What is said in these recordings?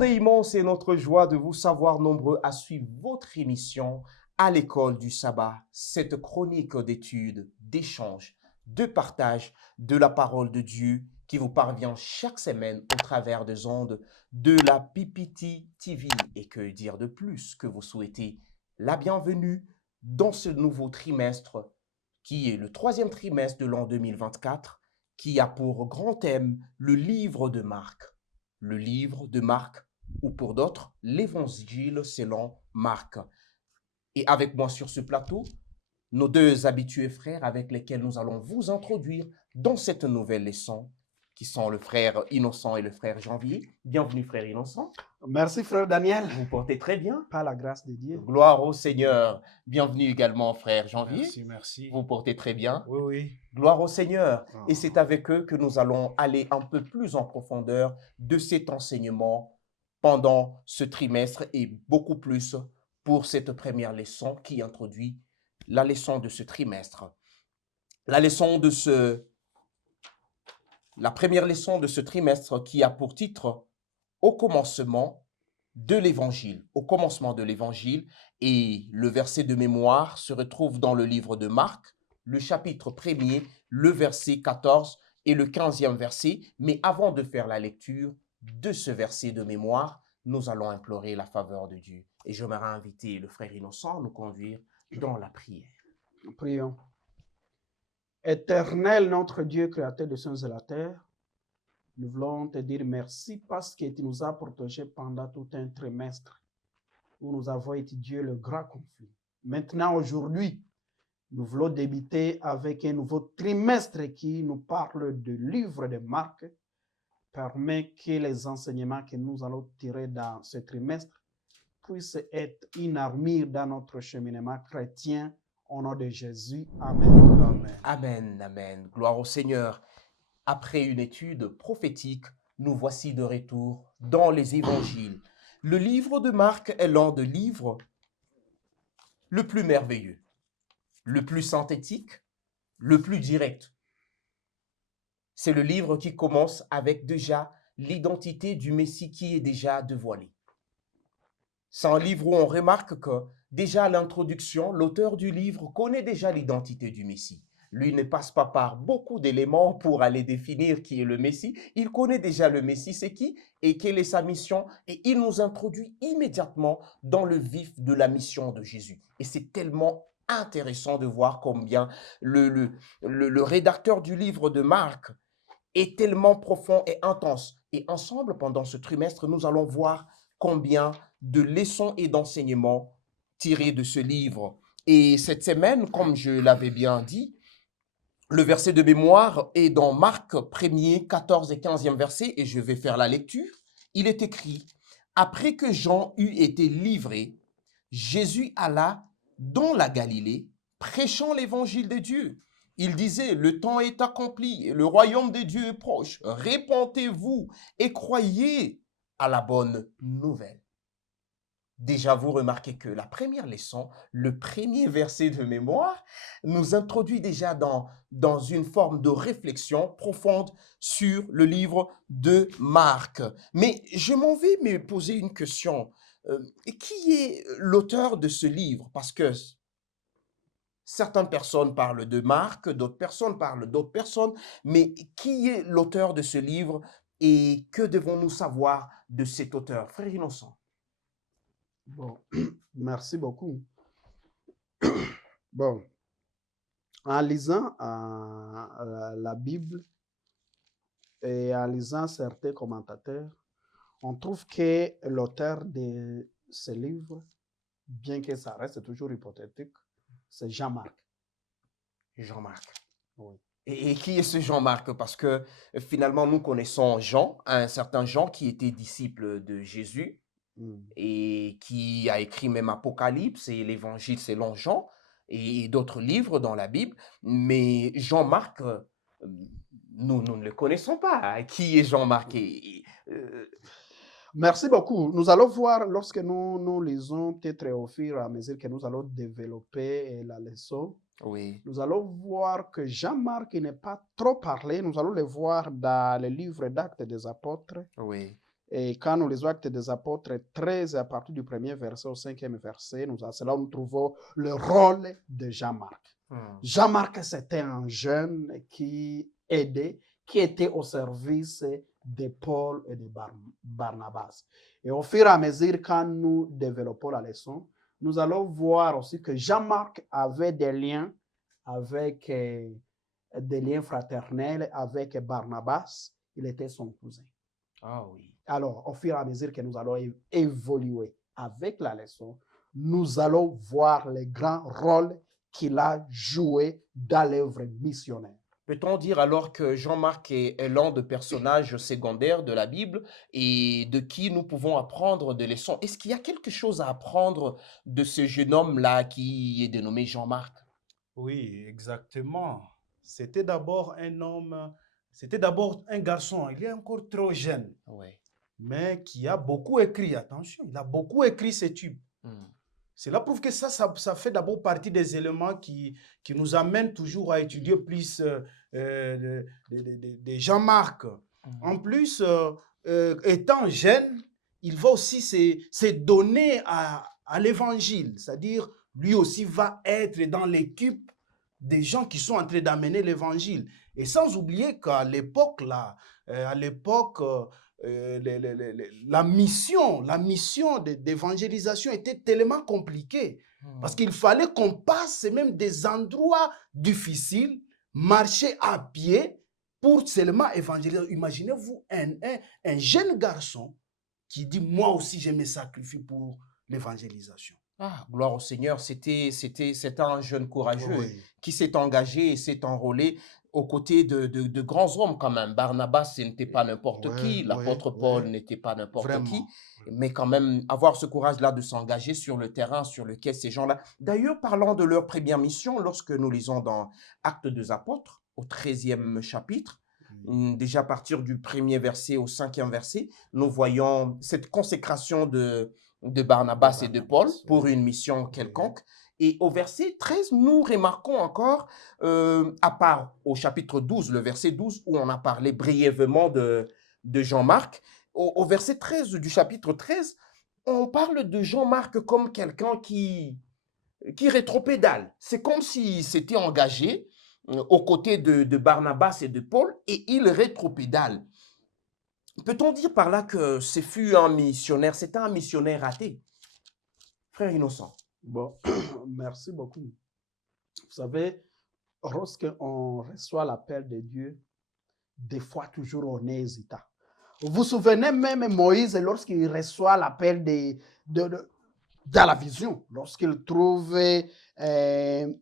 grande et immense est notre joie de vous savoir nombreux à suivre votre émission à l'école du sabbat, cette chronique d'études, d'échanges, de partage de la parole de Dieu qui vous parvient chaque semaine au travers des ondes de la PPT TV. Et que dire de plus que vous souhaitez la bienvenue dans ce nouveau trimestre qui est le troisième trimestre de l'an 2024, qui a pour grand thème le livre de Marc. Le livre de Marc, ou pour d'autres, l'évangile selon Marc. Et avec moi sur ce plateau, nos deux habitués frères avec lesquels nous allons vous introduire dans cette nouvelle leçon, qui sont le frère Innocent et le frère Janvier. Bienvenue frère Innocent. Merci frère Daniel. Vous portez très bien. Par la grâce de Dieu. Gloire au Seigneur. Bienvenue également frère Janvier. Merci. Vous portez très bien. Oui. Gloire au Seigneur. Oh. Et c'est avec eux que nous allons aller un peu plus en profondeur de cet enseignement pendant ce trimestre et beaucoup plus pour cette première leçon qui introduit la leçon de ce trimestre. La première leçon de ce trimestre qui a pour titre « Au commencement de l'Évangile ». Au commencement de l'Évangile, et le verset de mémoire se retrouve dans le livre de Marc, le chapitre 1er, le verset 14 et le 15e verset. Mais avant de faire la lecture de ce verset de mémoire, nous allons implorer la faveur de Dieu. Et j'aimerais inviter le frère Innocent à nous conduire dans la prière. Prions. Éternel notre Dieu, créateur des cieux et de la terre, nous voulons te dire merci parce que tu nous as protégés pendant tout un trimestre où nous avons étudié le grand conflit. Maintenant, aujourd'hui, nous voulons débuter avec un nouveau trimestre qui nous parle du livre de Marc. Permet que les enseignements que nous allons tirer dans ce trimestre puissent être une armure dans notre cheminement chrétien. Au nom de Jésus, Amen. Amen. Amen, amen. Gloire au Seigneur. Après une étude prophétique, nous voici de retour dans les évangiles. Le livre de Marc est l'un des livres le plus merveilleux, le plus synthétique, le plus direct. C'est le livre qui commence avec déjà l'identité du Messie qui est déjà dévoilée. C'est un livre où on remarque que déjà à l'introduction, l'auteur du livre connaît déjà l'identité du Messie. Lui ne passe pas par beaucoup d'éléments pour aller définir qui est le Messie. Il connaît déjà le Messie, c'est qui et quelle est sa mission. Et il nous introduit immédiatement dans le vif de la mission de Jésus. Et c'est tellement intéressant de voir combien le rédacteur du livre de Marc est tellement profond et intense. Et ensemble, pendant ce trimestre, nous allons voir combien de leçons et d'enseignements tirés de ce livre. Et cette semaine, comme je l'avais bien dit, le verset de mémoire est dans Marc 1er, 14 et 15e verset, et je vais faire la lecture. Il est écrit, « Après que Jean eut été livré, Jésus alla dans la Galilée, prêchant l'évangile de Dieu. Il disait, le temps est accompli, et le royaume de Dieu est proche. Répentez-vous et croyez à la bonne nouvelle. » Déjà, vous remarquez que la première leçon, le premier verset de mémoire, nous introduit déjà dans une forme de réflexion profonde sur le livre de Marc. Mais je m'en vais me poser une question. Qui est l'auteur de ce livre? Parce que certaines personnes parlent de Marc, d'autres personnes parlent d'autres personnes, mais qui est l'auteur de ce livre et que devons-nous savoir de cet auteur? Frère Innocent. Bon, merci beaucoup. Bon, en lisant la Bible et en lisant certains commentateurs, on trouve que l'auteur de ce livre, bien que ça reste toujours hypothétique, c'est Jean-Marc. Jean-Marc. Oui. Et qui est ce Jean-Marc? Parce que finalement, nous connaissons Jean, un certain Jean qui était disciple de Jésus et qui a écrit même Apocalypse et l'Évangile selon Jean et d'autres livres dans la Bible. Mais Jean-Marc, nous ne le connaissons pas. Qui est Jean-Marc? Merci beaucoup. Nous allons voir, lorsque nous lisons peut-être au fur et à mesure que nous allons développer la leçon, Oui. nous allons voir que Jean-Marc n'est pas trop parlé. Nous allons le voir dans le livre d'Actes des Apôtres. Oui. Et quand nous lisons Actes des Apôtres 13, à partir du premier verset au cinquième verset, c'est là où nous trouvons le rôle de Jean-Marc. Jean-Marc, c'était un jeune qui aidait, qui était au service de Paul et de Barnabas. Et au fur et à mesure, quand nous développons la leçon, nous allons voir aussi que Jean-Marc avait des liens fraternels avec Barnabas. Il était son cousin. Ah oui. Alors, au fur et à mesure que nous allons évoluer avec la leçon, nous allons voir les grands rôles qu'il a joués dans l'œuvre missionnaire. Peut-on dire alors que Jean-Marc est l'un des personnages secondaires de la Bible et de qui nous pouvons apprendre des leçons? Est-ce qu'il y a quelque chose à apprendre de ce jeune homme-là qui est dénommé Jean-Marc? Oui, exactement. C'était d'abord un homme, c'était d'abord un garçon, il est encore trop jeune, Oui. mais qui a beaucoup écrit, attention, il a beaucoup écrit ses tubes. Cela prouve que ça fait d'abord partie des éléments qui nous amènent toujours à étudier plus de Jean-Marc. En plus, étant jeune, il va aussi se donner à l'évangile, c'est-à-dire lui aussi va être dans l'équipe des gens qui sont en train d'amener l'évangile. Et sans oublier qu'à l'époque, la mission d'évangélisation était tellement compliquée parce qu'il fallait qu'on passe même des endroits difficiles, marcher à pied pour seulement évangéliser. Imaginez-vous un jeune garçon qui dit « Moi aussi, je me sacrifie pour l'évangélisation ». Ah, gloire au Seigneur, c'était un jeune courageux Oui. qui s'est engagé et s'est enrôlé aux côtés de grands hommes quand même. Barnabas, ce n'était pas n'importe qui, l'apôtre Paul n'était pas n'importe qui, mais quand même avoir ce courage-là de s'engager sur le terrain sur lequel ces gens-là... D'ailleurs, parlant de leur première mission, lorsque nous lisons dans Actes des Apôtres, au 13e chapitre, déjà à partir du premier verset au 5e verset, nous voyons cette consécration de Barnabas et de Paul pour une mission quelconque. Et au verset 13, nous remarquons encore, à part au chapitre 12, le verset 12, où on a parlé brièvement de Jean-Marc, au verset 13 du chapitre 13, on parle de Jean-Marc comme quelqu'un qui rétropédale. C'est comme s'il s'était engagé aux côtés de Barnabas et de Paul, et il rétropédale. Peut-on dire par là que c'était un missionnaire raté, frère Innocent? Bon, merci beaucoup. Vous savez, lorsqu'on reçoit l'appel de Dieu, des fois, toujours, on est hésitant. Vous vous souvenez même Moïse, lorsqu'il reçoit l'appel dans la vision, lorsqu'il trouve l'appel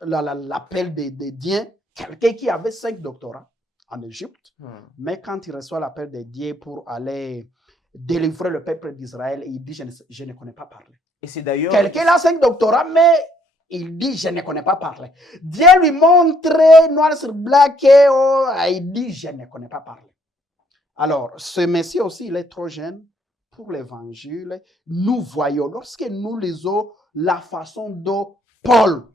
de Dieu, quelqu'un qui avait 5 doctorats en Égypte, mais quand il reçoit l'appel de Dieu pour aller délivrer le peuple d'Israël, il dit, je ne connais pas parler. Et c'est d'ailleurs... Quelqu'un a 5 doctorats, mais il dit, je ne connais pas parler. Dieu lui montre noir sur blanc, il dit, je ne connais pas parler. Alors, ce Messie aussi, il est trop jeune pour l'évangile. Nous voyons, lorsque nous lisons la façon dont Paul,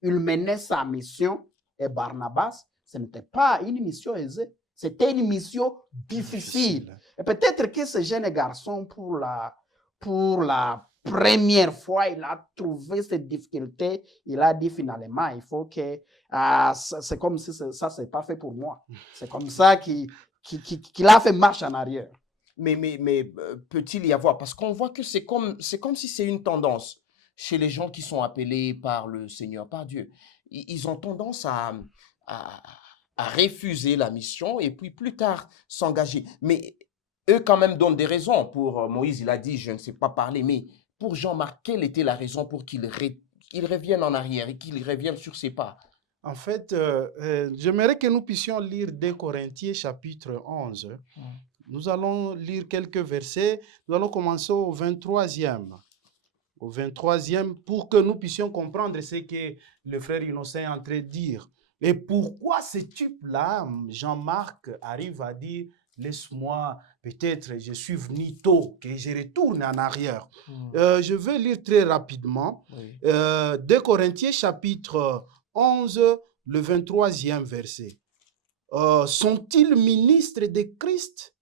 il menait sa mission, et Barnabas, ce n'était pas une mission aisée, c'était une mission difficile. Et peut-être que ce jeune garçon, pour la première fois, il a trouvé cette difficulté, il a dit finalement, il faut que, c'est comme si ça, c'est pas fait pour moi. C'est comme ça qu'il a fait marche en arrière. Mais peut-il y avoir, parce qu'on voit que c'est comme si c'est une tendance chez les gens qui sont appelés par le Seigneur, par Dieu. Ils ont tendance à refuser la mission et puis plus tard s'engager. Mais eux quand même donnent des raisons. Pour Moïse, il a dit, je ne sais pas parler, mais pour Jean-Marc, quelle était la raison pour qu'il revienne en arrière et qu'il revienne sur ses pas? En fait, j'aimerais que nous puissions lire 2 Corinthiens chapitre 11. Nous allons lire quelques versets. Nous allons commencer au 23e. Au 23e, pour que nous puissions comprendre ce que le frère Innocent est en train de dire. Et pourquoi ce type-là, Jean-Marc, arrive à dire, laisse-moi, peut-être, je suis venu tôt, que je retourne en arrière. Je vais lire très rapidement. 2 Corinthiens chapitre 11, le 23e verset. Sont-ils ministres de Christ?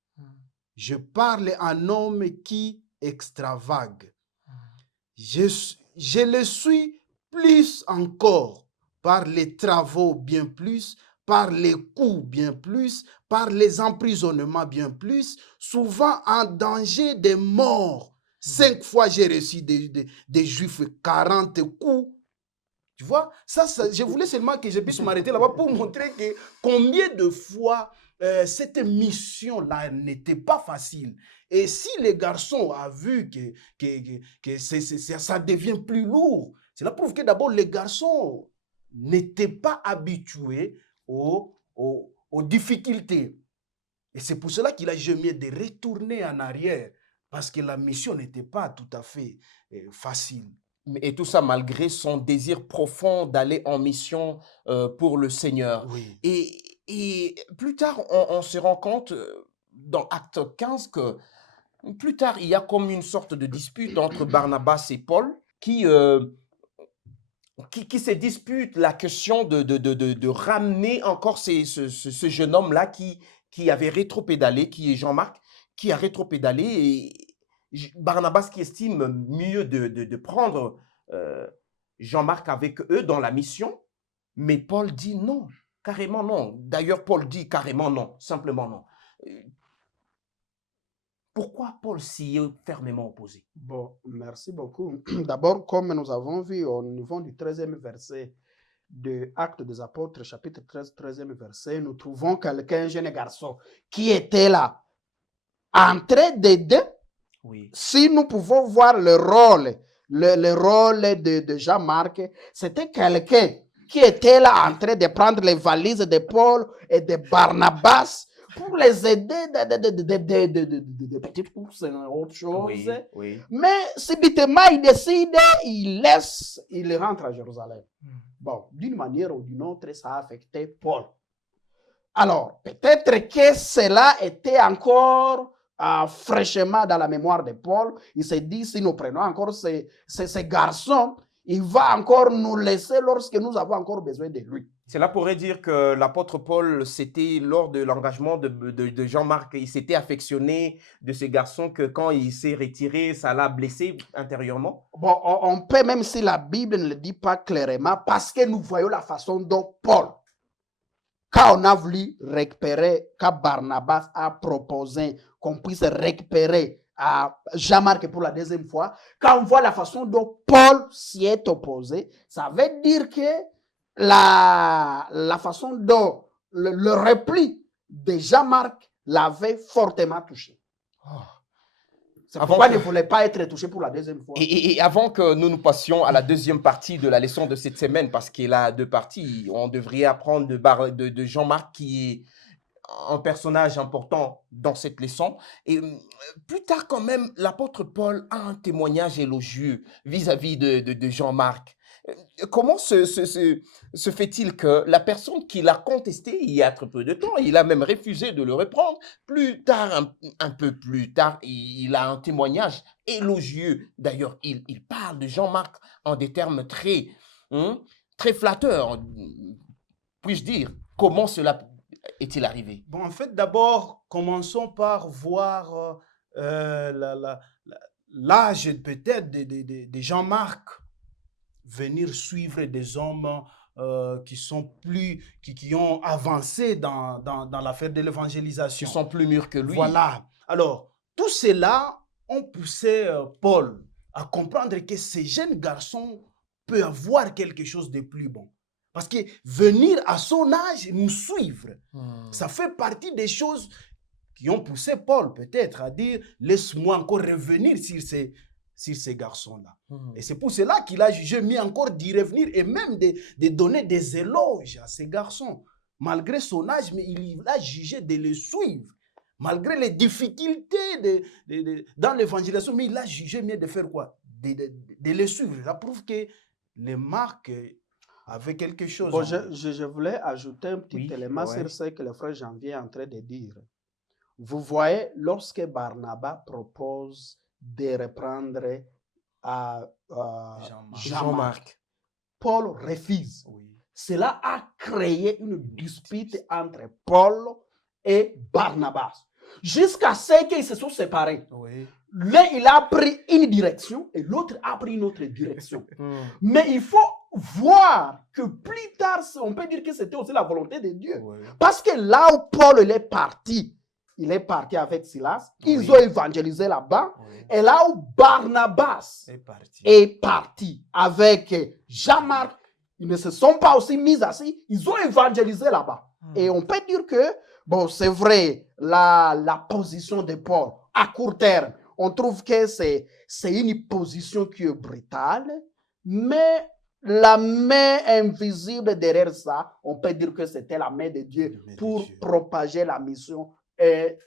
je parle en homme qui extravague. Je le suis plus encore par les travaux bien plus, par les coups bien plus, par les emprisonnements bien plus, souvent en danger de mort. 5 fois j'ai reçu des Juifs 40 coups. Tu vois, je voulais seulement que je puisse m'arrêter là-bas pour montrer que combien de fois cette mission-là n'était pas facile. Et si les garçons ont vu que ça devient plus lourd, cela prouve que d'abord les garçons n'étaient pas habitués aux difficultés. Et c'est pour cela qu'il a jamais de retourner en arrière, parce que la mission n'était pas tout à fait facile. Et tout ça malgré son désir profond d'aller en mission pour le Seigneur. Oui. Et plus tard, on se rend compte dans Acte 15 que plus tard, il y a comme une sorte de dispute entre Barnabas et Paul qui se disputent la question de ramener encore ce jeune homme-là qui avait rétropédalé, qui est Jean-Marc, qui a rétropédalé et Barnabas qui estime mieux de prendre Jean-Marc avec eux dans la mission, mais Paul dit non, carrément non. D'ailleurs, Paul dit carrément non, simplement non. Pourquoi Paul s'y est fermement opposé? Bon, merci beaucoup. D'abord, comme nous avons vu au niveau du 13e verset de Actes des Apôtres, chapitre 13, 13e verset, nous trouvons quelqu'un, un jeune garçon, qui était là, en train d'aider. Oui. Si nous pouvons voir le rôle de Jean-Marc, c'était quelqu'un qui était là en train de prendre les valises de Paul et de Barnabas pour les aider de petites courses et autre chose. Oui, oui. Mais subitement, il décide, il rentre à Jérusalem. Bon, d'une manière ou d'une autre, ça a affecté Paul. Alors, peut-être que cela était encore fraîchement dans la mémoire de Paul. Il s'est dit, si nous prenons encore ces garçons, il va encore nous laisser lorsque nous avons encore besoin de lui. Cela pourrait dire que l'apôtre Paul, c'était lors de l'engagement de Jean-Marc, il s'était affectionné de ce garçon que quand il s'est retiré, ça l'a blessé intérieurement. Bon, on peut, même si la Bible ne le dit pas clairement, parce que nous voyons la façon dont Paul, quand on a voulu récupérer, quand Barnabas a proposé qu'on puisse récupérer à Jean-Marc pour la deuxième fois, quand on voit la façon dont Paul s'y est opposé, ça veut dire que la façon dont le repli de Jean-Marc l'avait fortement touché. C'est pourquoi il ne voulait pas être touché pour la deuxième fois. Et avant que nous passions à la deuxième partie de la leçon de cette semaine, parce qu'il a deux parties, on devrait apprendre de Jean-Marc qui est un personnage important dans cette leçon. Et plus tard quand même, l'apôtre Paul a un témoignage élogieux vis-à-vis de Jean-Marc. Comment se fait-il que la personne qui l'a contesté il y a très peu de temps, il a même refusé de le reprendre, plus tard, un peu plus tard, il a un témoignage élogieux. D'ailleurs, il parle de Jean-Marc en des termes très flatteurs, puis-je dire. Comment cela est-il arrivé? Bon, en fait, d'abord, commençons par voir l'âge peut-être de Jean-Marc. Venir suivre des hommes qui ont avancé dans l'affaire de l'évangélisation. Qui sont plus mûrs que lui. Voilà. Alors, tout cela ont poussé Paul à comprendre que ce jeune garçon peut avoir quelque chose de plus bon. Parce que venir à son âge, nous suivre, ça fait partie des choses qui ont poussé Paul peut-être à dire, laisse-moi encore revenir sur ces garçons-là. Et c'est pour cela qu'il a jugé mieux encore d'y revenir et même de donner des éloges à ces garçons. Malgré son âge, mais il a jugé de les suivre. Malgré les difficultés dans l'évangélisation, mais il a jugé mieux de faire quoi? De les suivre. Ça prouve que les marques avaient quelque chose. Bon, je voulais ajouter un petit élément sur ce que le frère Janvier est en train de dire. Vous voyez, lorsque Barnabas propose de reprendre à Jean-Marc, Paul refuse. Cela a créé une dispute entre Paul et Barnabas. jusqu'à ce qu'ils se sont séparés. Oui. L'un, il a pris une direction et l'autre a pris une autre direction. Mais il faut voir que plus tard, on peut dire que c'était aussi la volonté de Dieu. Oui. Parce que là où Paul il est parti avec Silas, ils ont évangélisé là-bas. Oui. Et là où Barnabas C'est parti. est parti avec Jean-Marc, ils ne se sont pas aussi mis assis, ils ont évangélisé là-bas. Et on peut dire que, bon, c'est vrai, la position de Paul, à court terme, on trouve que c'est une position qui est brutale, mais la main invisible derrière ça, on peut dire que c'était la main de Dieu La main de pour Dieu. propager la mission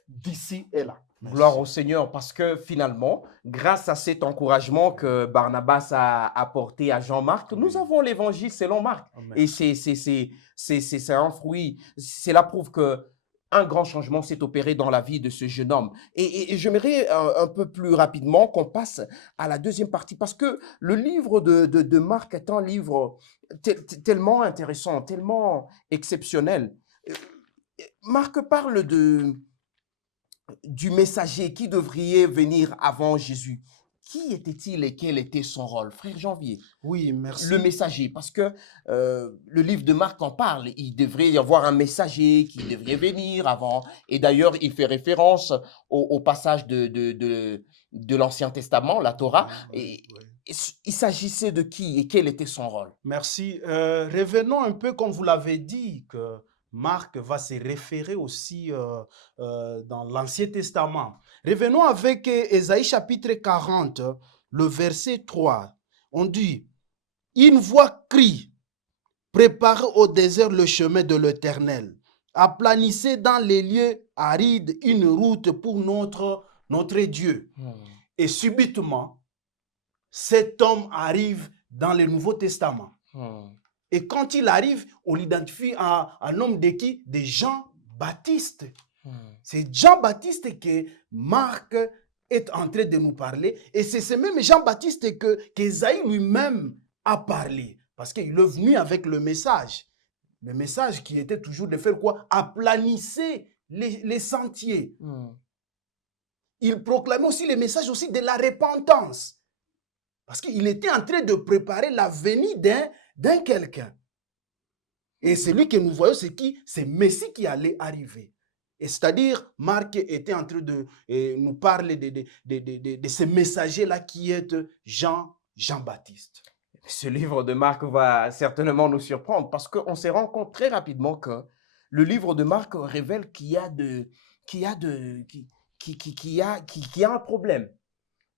d'ici et là. Merci. Gloire au Seigneur, parce que finalement, grâce à cet encouragement que Barnabas a apporté à Jean-Marc, nous avons l'évangile selon Marc. Amen. Et c'est un fruit, cela prouve que un grand changement s'est opéré dans la vie de ce jeune homme. Et j'aimerais un peu plus rapidement qu'on passe à la deuxième partie, parce que le livre de Marc est un livre tellement intéressant, tellement exceptionnel. Marc parle du messager qui devrait venir avant Jésus. Qui était-il et quel était son rôle? Frère Janvier, Oui, merci. le messager, parce que le livre de Marc en parle. Il devrait y avoir un messager qui devrait venir avant. Et d'ailleurs, il fait référence au passage de l'Ancien Testament, la Torah. Oui, Et oui. il s'agissait de qui et quel était son rôle? Merci. Revenons un peu, comme vous l'avez dit, que Marc va se référer aussi dans l'Ancien Testament. Revenons avec Ésaïe chapitre 40, le verset 3. On dit, une voix crie, préparez au désert le chemin de l'Éternel. Aplanissez dans les lieux arides une route pour notre Dieu. Et subitement, cet homme arrive dans le Nouveau Testament. Et quand il arrive, on l'identifie à un homme de qui? De Jean-Baptiste. C'est Jean-Baptiste que Marc est en train de nous parler. Et c'est ce même Jean-Baptiste qu'Ésaïe lui-même a parlé. Parce qu'il est venu avec le message. Le message qui était toujours de faire quoi? Aplanissez les sentiers. Il proclamait aussi le message aussi de la repentance. Parce qu'il était en train de préparer la venue d'un quelqu'un. Et celui que nous voyons, c'est qui? C'est Messie qui allait arriver. Et c'est-à-dire, Marc était en train de nous parler de ce messager-là qui est Jean-Baptiste. Ce livre de Marc va certainement nous surprendre parce qu'on se rend compte très rapidement que le livre de Marc révèle qu'il y a un problème.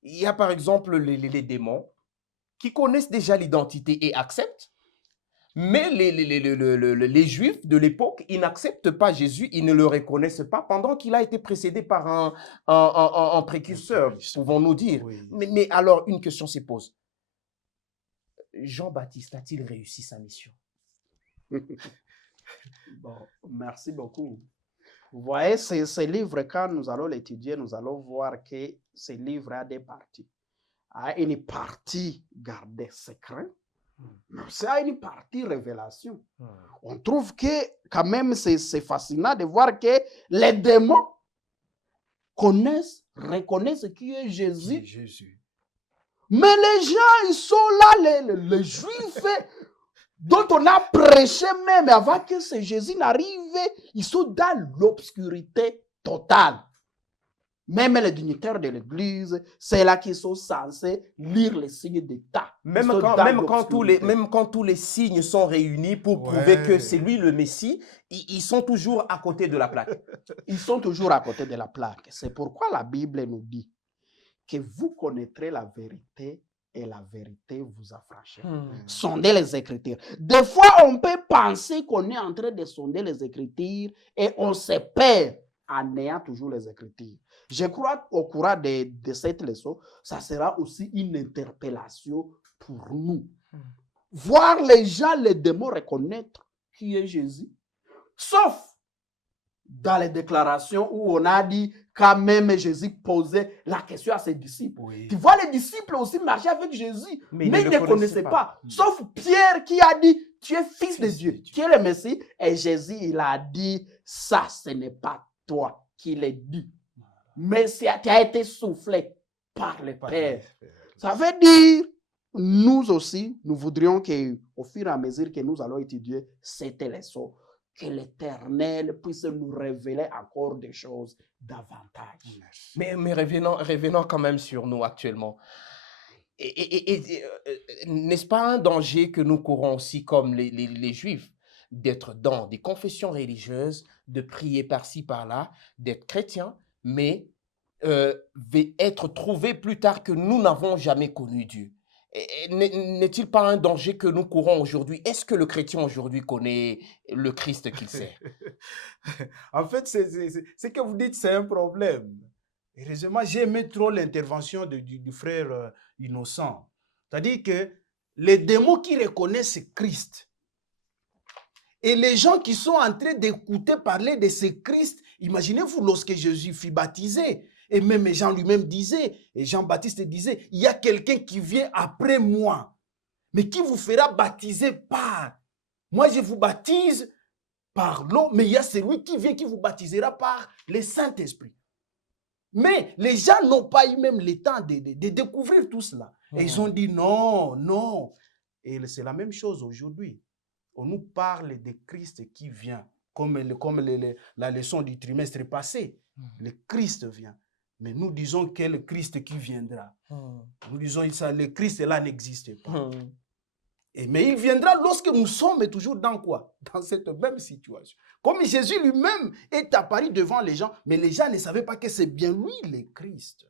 Il y a par exemple les démons qui connaissent déjà l'identité et acceptent, mais les Juifs de l'époque, ils n'acceptent pas Jésus, ils ne le reconnaissent pas pendant qu'il a été précédé par un précurseur, pouvons-nous dire. Oui. Mais alors, une question se pose. Jean-Baptiste a-t-il réussi sa mission? Bon, merci beaucoup. Vous voyez, ce livre, quand nous allons l'étudier, nous allons voir que ce livre a des parties. A une partie gardée secret, mais aussi a une partie révélation. On trouve que quand même c'est fascinant de voir que les démons reconnaissent qui est Jésus. Jésus. Mais les gens, ils sont là, les Juifs dont on a prêché même avant que ce Jésus n'arrive, ils sont dans l'obscurité totale. Même les dignitaires de l'Église, c'est là qu'ils sont censés lire les signes d'État. Même quand tous les signes sont réunis pour prouver que c'est lui le Messie, ils sont toujours à côté de la plaque. Ils sont toujours à côté de la plaque. C'est pourquoi la Bible nous dit que vous connaîtrez la vérité et la vérité vous affranchira. Sondez les Écritures. Des fois, on peut penser qu'on est en train de sonder les Écritures et on se perd en ayant toujours les Écritures. Je crois qu'au cours de cette leçon, ça sera aussi une interpellation pour nous. Voir les gens, les démons reconnaître qui est Jésus. Sauf dans les déclarations où on a dit quand même Jésus posait la question à ses disciples. Oui. Tu vois, les disciples aussi marchaient avec Jésus, mais ils ne connaissaient pas. Mm. Sauf Pierre qui a dit, tu es fils de Fils Dieu, de Dieu. tu es le Messie. Et Jésus, il a dit, ça, ce n'est pas toi qui l'as dit, mais ça a été soufflé par le Par Père. les- Ça veut dire, nous aussi, nous voudrions qu'au fur et à mesure que nous allons étudier cette leçon, que l'Éternel puisse nous révéler encore des choses davantage. Merci. Mais revenons quand même sur nous actuellement. N'est-ce pas un danger que nous courons aussi comme les Juifs, d'être dans des confessions religieuses, de prier par-ci, par-là, d'être chrétiens, mais être trouvés plus tard que nous n'avons jamais connu Dieu? N'est-il pas un danger que nous courons aujourd'hui? Est-ce que le chrétien aujourd'hui connaît le Christ qu'il sert? En fait, ce que vous dites, c'est un problème. Heureusement, j'ai aimé trop l'intervention du frère Innocent. C'est-à-dire que les démons qui reconnaissent Christ et les gens qui sont en train d'écouter parler de ce Christ, imaginez-vous lorsque Jésus fut baptisé, et même Jean lui-même disait, et Jean-Baptiste disait, il y a quelqu'un qui vient après moi, mais qui vous fera baptiser par. Moi, je vous baptise par l'eau, mais il y a celui qui vient qui vous baptisera par le Saint-Esprit. Mais les gens n'ont pas eu même le temps de découvrir tout cela. Et ils ont dit non, non. Et c'est la même chose aujourd'hui. On nous parle de Christ qui vient, comme la leçon du trimestre passé. Le Christ vient. Mais nous disons que le Christ qui viendra. Nous disons que le Christ là n'existe pas. Mais il viendra lorsque nous sommes toujours dans quoi? Dans cette même situation. Comme Jésus lui-même est apparu devant les gens, mais les gens ne savaient pas que c'est bien lui le Christ.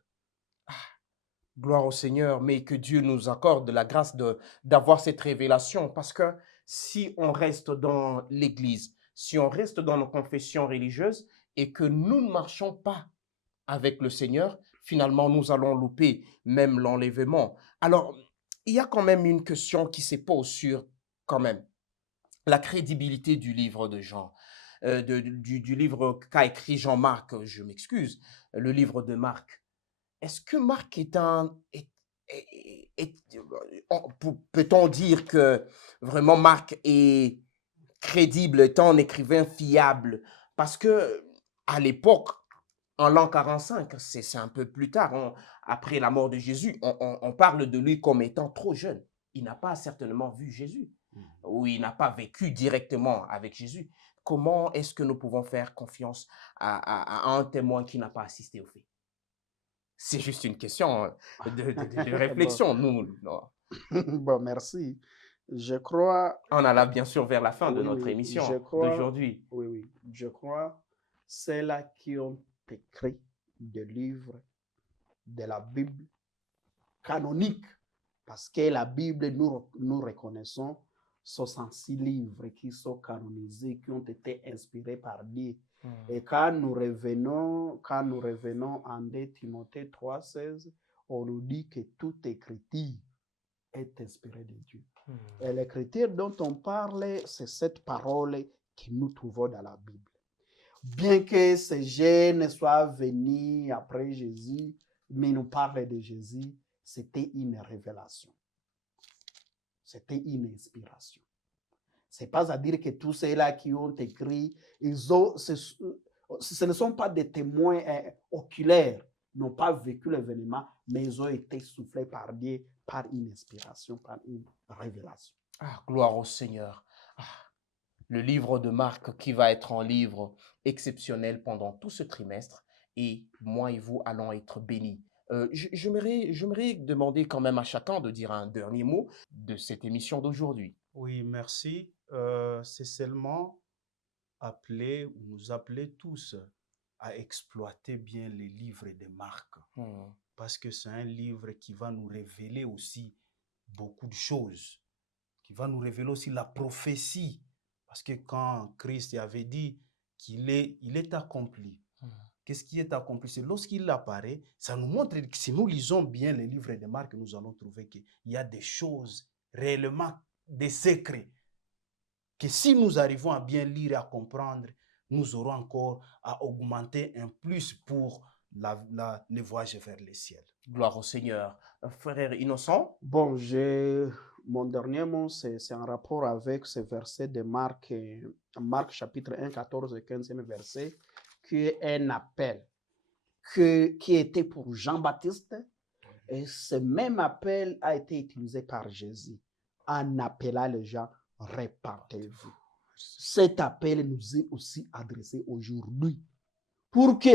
Gloire au Seigneur, mais que Dieu nous accorde la grâce d'avoir cette révélation, parce que si on reste dans l'Église, si on reste dans nos confessions religieuses et que nous ne marchons pas avec le Seigneur, finalement, nous allons louper même l'enlèvement. Alors, il y a quand même une question qui se pose sur, quand même, la crédibilité du livre de Jean, du livre qu'a écrit Jean-Marc, je m'excuse, le livre de Marc. Est-ce que Marc est un... peut-on dire que vraiment Marc est crédible, est un écrivain fiable? Parce que à l'époque, en l'an 45, c'est un peu plus tard, après la mort de Jésus, on parle de lui comme étant trop jeune. Il n'a pas certainement vu Jésus, ou il n'a pas vécu directement avec Jésus. Comment est-ce que nous pouvons faire confiance à un témoin qui n'a pas assisté au fait? C'est juste une question de réflexion. Nous, Bon, merci. Je crois, on alla bien sûr vers la fin de oui, notre oui, je émission crois, d'aujourd'hui. oui, oui, je crois, ceux-là qui ont écrit des livres de la Bible canonique, parce que la Bible, nous reconnaissons 66 livres qui sont canonisés, qui ont été inspirés par Dieu. Et quand nous revenons en 2 Timothée 3,16, on nous dit que toute écriture est inspirée de Dieu. Et l'écriture dont on parle, c'est cette parole que nous trouvons dans la Bible. Bien que ces jeunes soient venus après Jésus, mais nous parlent de Jésus, c'était une révélation. C'était une inspiration. C'est pas à dire que tous ceux-là qui ont écrit, ce ne sont pas des témoins oculaires, n'ont pas vécu l'événement, mais ils ont été soufflés par Dieu, par une inspiration, par une révélation. Ah, gloire au Seigneur. Ah, le livre de Marc qui va être un livre exceptionnel pendant tout ce trimestre et moi et vous allons être bénis. J'aimerais demander quand même à chacun de dire un dernier mot de cette émission d'aujourd'hui. Oui, merci. C'est seulement nous appeler tous à exploiter bien les livres de Marc. Parce que c'est un livre qui va nous révéler aussi beaucoup de choses, qui va nous révéler aussi la prophétie. Parce que quand Christ avait dit il est accompli, qu'est-ce qui est accompli? C'est lorsqu'il apparaît, ça nous montre que si nous lisons bien les livres de Marc, nous allons trouver qu'il y a des choses réellement, des secrets, que si nous arrivons à bien lire et à comprendre, nous aurons encore à augmenter un plus pour le voyage vers le ciel. Gloire au Seigneur. Frère Innocent? Bon, mon dernier mot, c'est en rapport avec ce verset de Marc, Marc chapitre 1, 14 et 15e verset, qui est un appel qui était pour Jean-Baptiste. Et ce même appel a été utilisé par Jésus en appelant les gens, répandez-vous. Cet appel nous est aussi adressé aujourd'hui. Pour que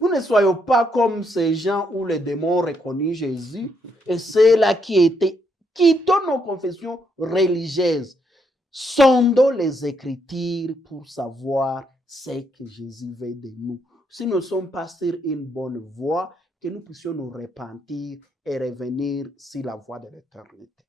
nous ne soyons pas comme ces gens où les démons ont reconnu Jésus et ceux-là qui quittons nos confessions religieuses. Sondons les Écritures pour savoir ce que Jésus veut de nous. Si nous ne sommes pas sur une bonne voie, que nous puissions nous repentir et revenir sur la voie de l'éternité.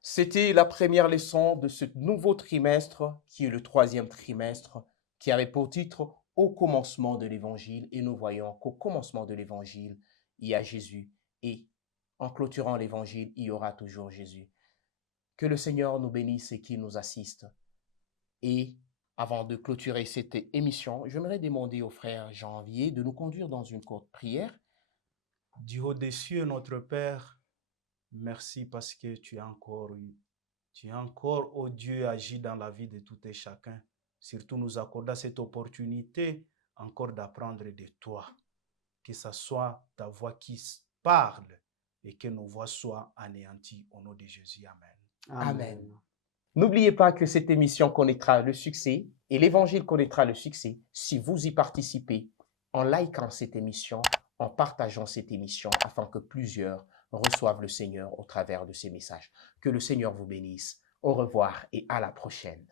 C'était la première leçon de ce nouveau trimestre, qui est le 3e trimestre, qui avait pour titre « Au commencement de l'Évangile ». Et nous voyons qu'au commencement de l'Évangile, il y a Jésus. Et en clôturant l'Évangile, il y aura toujours Jésus. Que le Seigneur nous bénisse et qu'il nous assiste. Et avant de clôturer cette émission, j'aimerais demander au frère Janvier de nous conduire dans une courte prière. Du haut des cieux, notre Père, merci parce que tu as encore, ô Dieu, agi dans la vie de tout et chacun. Surtout nous accorder cette opportunité encore d'apprendre de toi. Que ce soit ta voix qui parle et que nos voix soient anéanties au nom de Jésus. Amen. Amen. N'oubliez pas que cette émission connaîtra le succès et l'Évangile connaîtra le succès si vous y participez en likant cette émission, en partageant cette émission afin que plusieurs reçoivent le Seigneur au travers de ces messages. Que le Seigneur vous bénisse. Au revoir et à la prochaine.